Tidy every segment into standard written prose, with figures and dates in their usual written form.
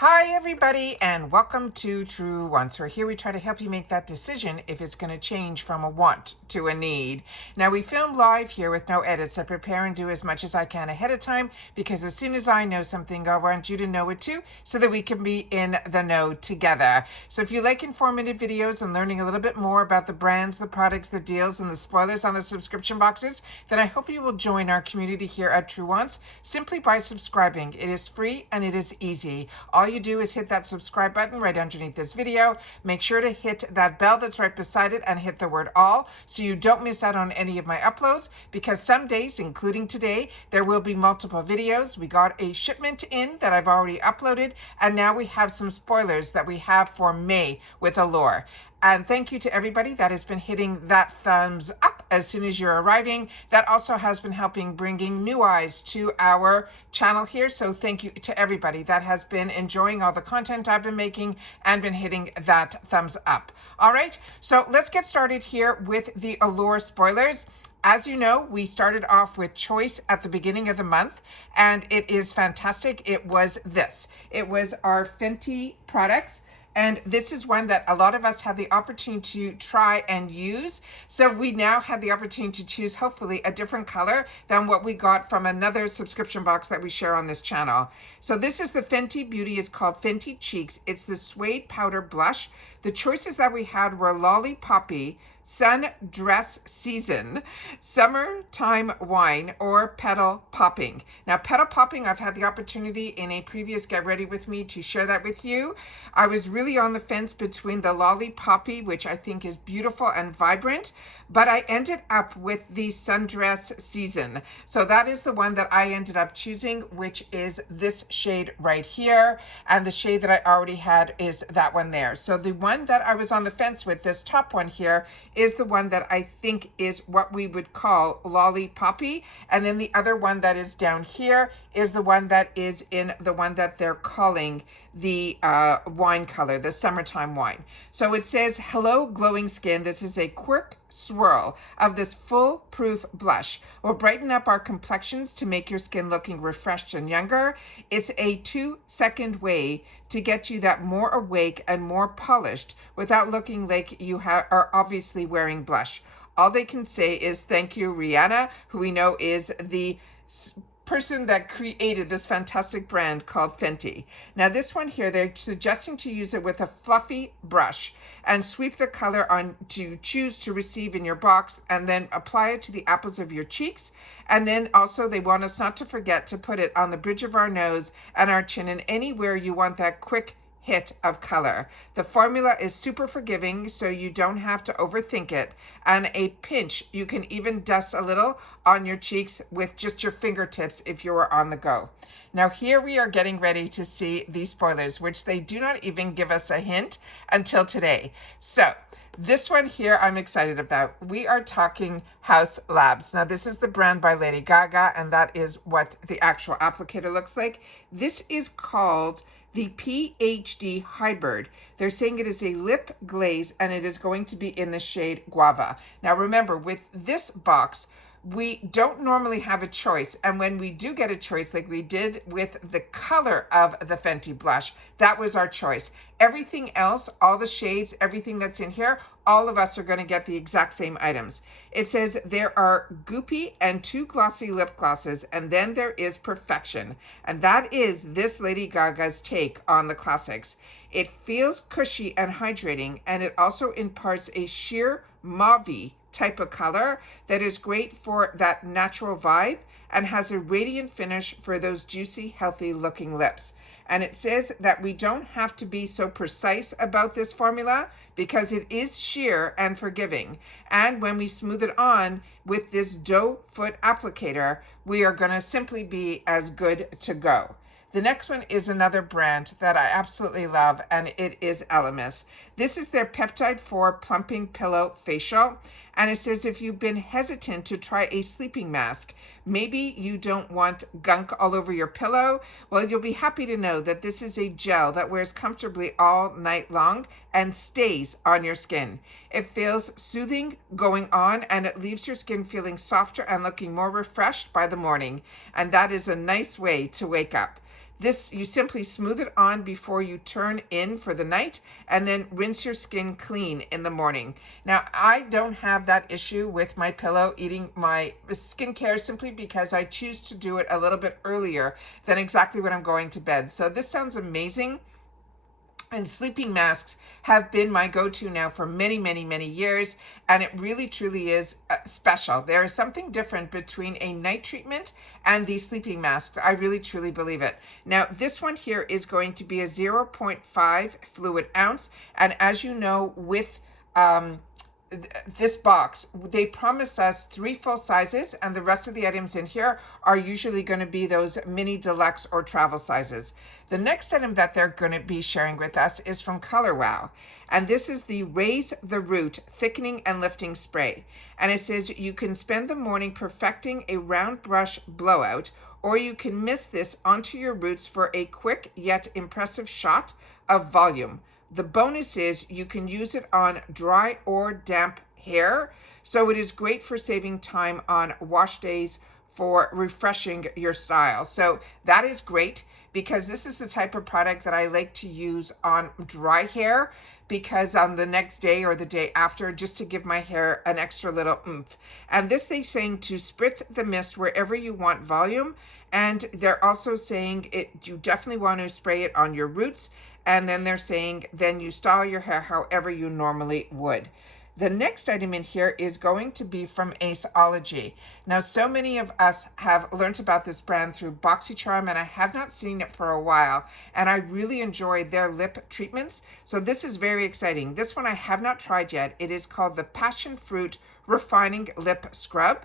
Hi everybody and welcome to Truewants, where here we try to help you make that decision if it's going to change from a want to a need. Now we film live here with no edits. I prepare and do as much as I can ahead of time because as soon as I know something, I want you to know it too so that we can be in the know together. So if you like informative videos and learning a little bit more about the brands, the products, the deals, and the spoilers on the subscription boxes, then I hope you will join our community here at Truewants simply by subscribing. It is free and it is easy. All you do is hit that subscribe button right underneath this video. Make sure to hit that bell that's right beside it and hit the word all so you don't miss out on any of my uploads, because some days, including today, there will be multiple videos. We got a shipment in that I've already uploaded, and now we have some spoilers that we have for May with Allure. And thank you to everybody that has been hitting that thumbs up as soon as you're arriving. That also has been helping bringing new eyes to our channel here. So thank you to everybody that has been enjoying all the content I've been making and been hitting that thumbs up. All right, so let's get started here with the Allure spoilers. As you know, we started off with Choice at the beginning of the month, and it is fantastic. It was this. It was our Fenty products. And this is one that a lot of us had the opportunity to try and use. So we now had the opportunity to choose, hopefully, a different color than what we got from another subscription box that we share on this channel. So this is the Fenty Beauty. It's called Fenty Cheeks. It's the suede powder blush. The choices that we had were Lollipoppy, Sun Dress Season, Summertime Wine, or Petal Popping. Now, Petal Popping, I've had the opportunity in a previous Get Ready With Me to share that with you. I was really on the fence between the Lollipoppy, which I think is beautiful and vibrant, but I ended up with the Sundress Season. So that is the one that I ended up choosing, which is this shade right here. And the shade that I already had is that one there. So the one that I was on the fence with, this top one here, is the one that I think is what we would call Lollipoppy. And then the other one that is down here is the one that is in the one that they're calling the wine color, the summertime wine. So it says, hello glowing skin. This is a quick swirl of this foolproof blush will brighten up our complexions to make your skin looking refreshed and younger. It's a 2-second way to get you that more awake and more polished without looking like you are obviously wearing blush. All they can say is thank you, Rihanna, who we know is the person that created this fantastic brand called Fenty. Now this one here, they're suggesting to use it with a fluffy brush and sweep the color on to choose to receive in your box, and then apply it to the apples of your cheeks. And then also they want us not to forget to put it on the bridge of our nose and our chin and anywhere you want that quick hit of color. The formula is super forgiving, so you don't have to overthink it. And a pinch, you can even dust a little on your cheeks with just your fingertips if you are on the go. Now here we are getting ready to see these spoilers, which they do not even give us a hint until today. So this one here I'm excited about. We are talking Haus Labs. Now this is the brand by Lady Gaga, and that is what the actual applicator looks like. This is called the PhD Hybrid. They're saying it is a lip glaze, and it is going to be in the shade Guava. Now remember, with this box, we don't normally have a choice. And when we do get a choice, like we did with the color of the Fenty blush, that was our choice. Everything else, all the shades, everything that's in here, all of us are going to get the exact same items. It says there are goopy and 2 glossy lip glosses, and then there is perfection. And that is this Lady Gaga's take on the classics. It feels cushy and hydrating, and it also imparts a sheer mauve type of color that is great for that natural vibe and has a radiant finish for those juicy, healthy looking lips. And it says that we don't have to be so precise about this formula because it is sheer and forgiving. And when we smooth it on with this doe foot applicator, we are going to simply be as good to go. The next one is another brand that I absolutely love, and it is Elamus. This is their Peptide 4 Plumping Pillow Facial. And it says if you've been hesitant to try a sleeping mask, maybe you don't want gunk all over your pillow, well, you'll be happy to know that this is a gel that wears comfortably all night long and stays on your skin. It feels soothing going on, and it leaves your skin feeling softer and looking more refreshed by the morning. And that is a nice way to wake up. This, you simply smooth it on before you turn in for the night, and then rinse your skin clean in the morning. Now, I don't have that issue with my pillow eating my skincare simply because I choose to do it a little bit earlier than exactly when I'm going to bed. So this sounds amazing. And sleeping masks have been my go-to now for many, many, many years. And it really, truly is special. There is something different between a night treatment and the sleeping masks. I really, truly believe it. Now, this one here is going to be a 0.5 fluid ounce. And as you know, with this box, they promise us 3 full sizes, and the rest of the items in here are usually going to be those mini deluxe or travel sizes. The next item that they're going to be sharing with us is from ColorWow, and this is the Raise the Root Thickening and Lifting Spray. And it says you can spend the morning perfecting a round brush blowout, or you can mist this onto your roots for a quick yet impressive shot of volume. The bonus is you can use it on dry or damp hair, so it is great for saving time on wash days for refreshing your style. So that is great, because this is the type of product that I like to use on dry hair, because on the next day or the day after, just to give my hair an extra little oomph. And this, they're saying to spritz the mist wherever you want volume, and they're also saying you definitely want to spray it on your roots. And then they're saying, then you style your hair however you normally would. The next item in here is going to be from Aceology. Now, so many of us have learned about this brand through BoxyCharm, and I have not seen it for a while. And I really enjoy their lip treatments. So this is very exciting. This one I have not tried yet. It is called the Passion Fruit Refining Lip Scrub.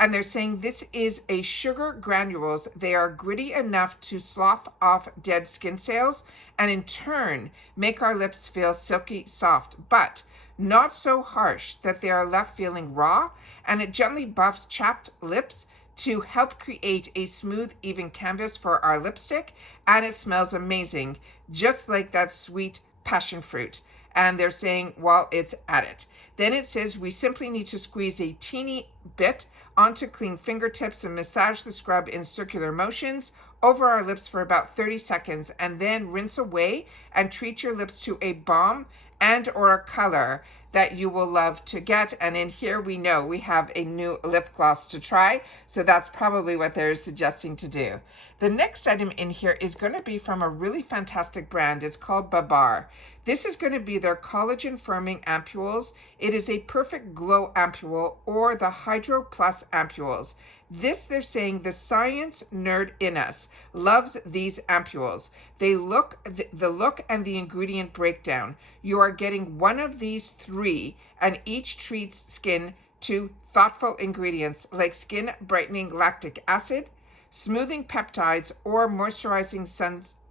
And they're saying this is a sugar granules. They are gritty enough to slough off dead skin cells and in turn make our lips feel silky soft, but not so harsh that they are left feeling raw. And it gently buffs chapped lips to help create a smooth, even canvas for our lipstick. And it smells amazing, just like that sweet passion fruit. And they're saying, well, it's at it. Then it says we simply need to squeeze a teeny bit onto clean fingertips and massage the scrub in circular motions over our lips for about 30 seconds, and then rinse away and treat your lips to a balm and or a color that you will love to get. And in here we know we have a new lip gloss to try, so that's probably what they're suggesting to do. The next item in here is going to be from a really fantastic brand. It's called Babar. This is going to be their collagen firming ampules. It is a perfect glow ampule, or the Hydro Plus ampules. This, they're saying, the science nerd in us loves these ampules. The look and the ingredient breakdown. You are getting one of these 3, and each treats skin to thoughtful ingredients like skin brightening lactic acid, smoothing peptides, or moisturizing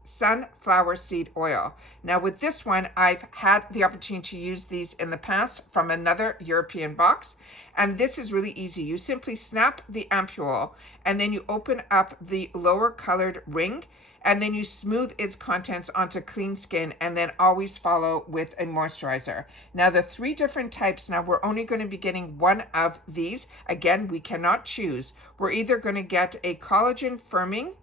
sunflower seed oil. Now with this one, I've had the opportunity to use these in the past from another European box, and this is really easy. You simply snap the ampule, and then you open up the lower colored ring, and then you smooth its contents onto clean skin, and then always follow with a moisturizer. Now the 3 different types, now we're only going to be getting one of these. Again, we cannot choose. We're either going to get a collagen firming,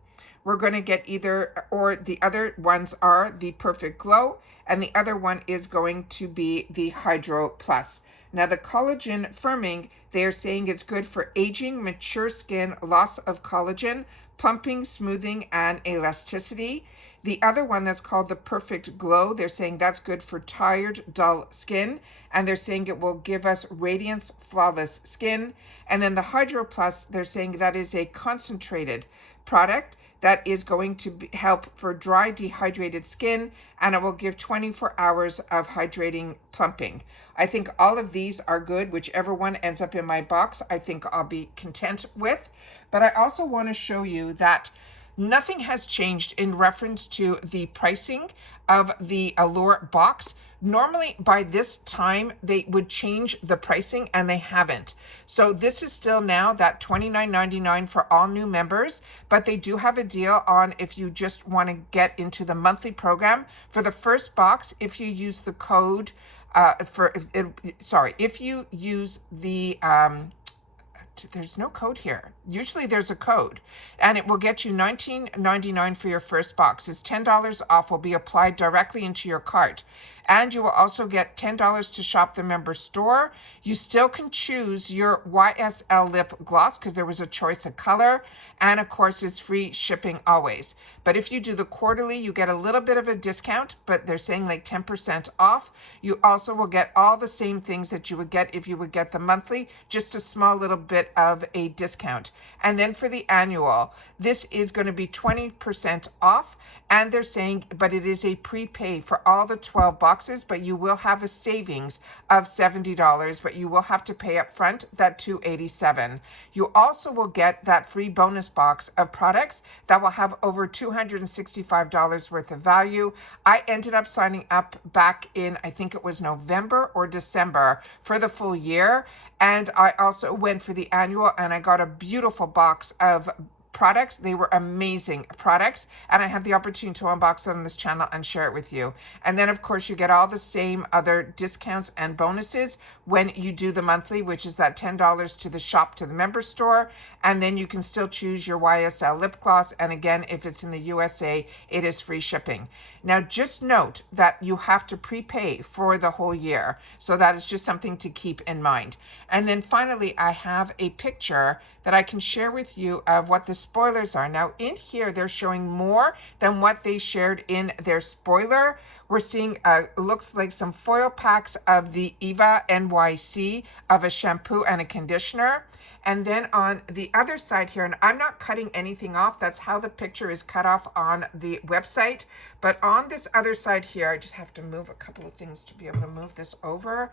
we're going to get either, or the other ones are the Perfect Glow, and the other one is going to be the Hydro Plus. Now the collagen firming, they are saying it's good for aging, mature skin, loss of collagen, plumping, smoothing, and elasticity. The other one that's called the Perfect Glow, they're saying that's good for tired, dull skin, and they're saying it will give us radiance, flawless skin. And then the Hydro Plus, they're saying that is a concentrated product that is going to help for dry, dehydrated skin, and it will give 24 hours of hydrating plumping. I think all of these are good. Whichever one ends up in my box, I think I'll be content with. But I also want to show you that nothing has changed in reference to the pricing of the Allure box. Normally by this time they would change the pricing, and they haven't. So this is still now that $29.99 for all new members, but they do have a deal on if you just want to get into the monthly program. For the first box, if you use the code if you use the there's no code here. Usually there's a code, and it will get you $19.99 for your first box. It's $10 off, will be applied directly into your cart. And you will also get $10 to shop the member store. You still can choose your YSL lip gloss because there was a choice of color. And of course, it's free shipping always. But if you do the quarterly, you get a little bit of a discount, but they're saying like 10% off. You also will get all the same things that you would get if you would get the monthly, just a small little bit of a discount. And then for the annual, this is going to be 20% off. And they're saying, but it is a prepay for all the 12 boxes, but you will have a savings of $70, but you will have to pay up front that $287. You also will get that free bonus box of products that will have over $265 worth of value. I ended up signing up back in, I think it was November or December for the full year. And I also went for the annual, and I got a beautiful box of products. They were amazing products, and I had the opportunity to unbox it on this channel and share it with you. And then of course you get all the same other discounts and bonuses when you do the monthly, which is that $10 to the shop to the member store. And then you can still choose your YSL lip gloss, and again, if it's in the USA, it is free shipping. Now just note that you have to prepay for the whole year, so that is just something to keep in mind. And then finally, I have a picture that I can share with you of what the spoilers are. Now in here, they're showing more than what they shared in their spoiler. We're seeing, looks like some foil packs of the Eva NYC of a shampoo and a conditioner. And then on the other side here, and I'm not cutting anything off, that's how the picture is cut off on the website. But on this other side here, I just have to move a couple of things to be able to move this over.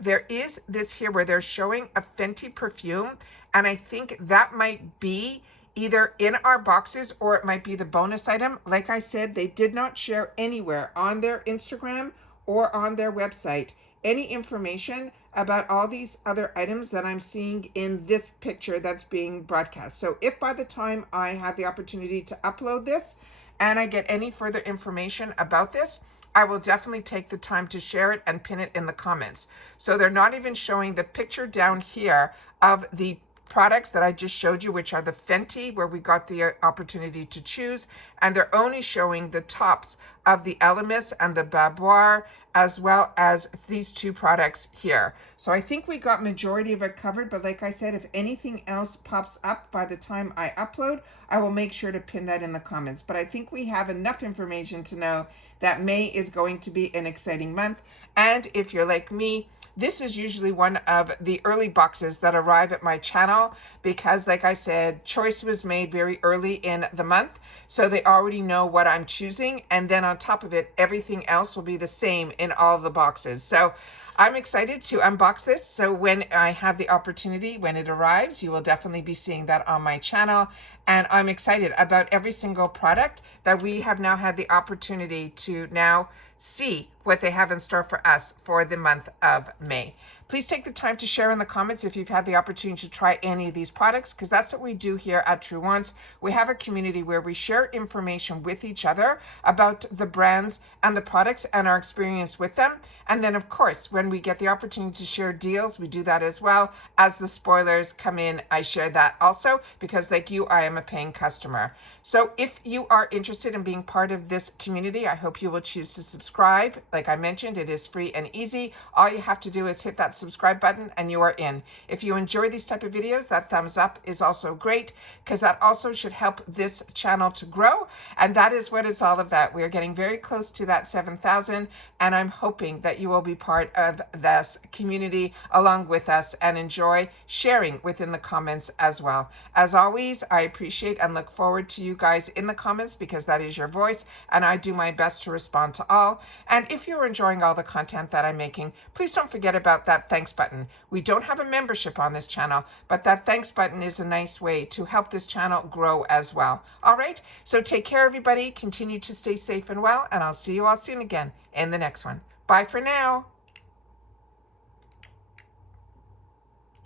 There is this here where they're showing a Fenty perfume, and I think that might be either in our boxes or it might be the bonus item. Like I said, they did not share anywhere on their Instagram or on their website any information about all these other items that I'm seeing in this picture that's being broadcast. So if by the time I have the opportunity to upload this and I get any further information about this, I will definitely take the time to share it and pin it in the comments. So they're not even showing the picture down here of the products that I just showed you, which are the Fenty, where we got the opportunity to choose, and they're only showing the tops of the Elamus and the Babar, as well as these two products here. So I think we got majority of it covered, but like I said, if anything else pops up by the time I upload, I will make sure to pin that in the comments. But I think we have enough information to know that May is going to be an exciting month. And if you're like me, this is usually one of the early boxes that arrive at my channel because, like I said, choice was made very early in the month. So they already know what I'm choosing. And then on top of it, everything else will be the same in all of the boxes. So I'm excited to unbox this. So when I have the opportunity, when it arrives, you will definitely be seeing that on my channel. And I'm excited about every single product that we have now had the opportunity to now see what they have in store for us for the month of May. Please take the time to share in the comments if you've had the opportunity to try any of these products, because that's what we do here at Truewants. We have a community where we share information with each other about the brands and the products and our experience with them. And then, of course, when we get the opportunity to share deals, we do that as well. As the spoilers come in, I share that also, because like you, I am a paying customer. So if you are interested in being part of this community, I hope you will choose to subscribe. Like I mentioned, it is free and easy. All you have to do is hit that subscribe button and you are in. If you enjoy these type of videos, that thumbs up is also great, because that also should help this channel to grow. And that is what it's all about. We are getting very close to that 7,000, and I'm hoping that you will be part of this community along with us and enjoy sharing within the comments as well. As always, I appreciate and look forward to you guys in the comments, because that is your voice and I do my best to respond to all. And if you're enjoying all the content that I'm making, please don't forget about that thanks button. We don't have a membership on this channel, but that thanks button is a nice way to help this channel grow as well. All right, so take care, everybody. Continue to stay safe and well, and I'll see you all soon again in the next one. Bye for now.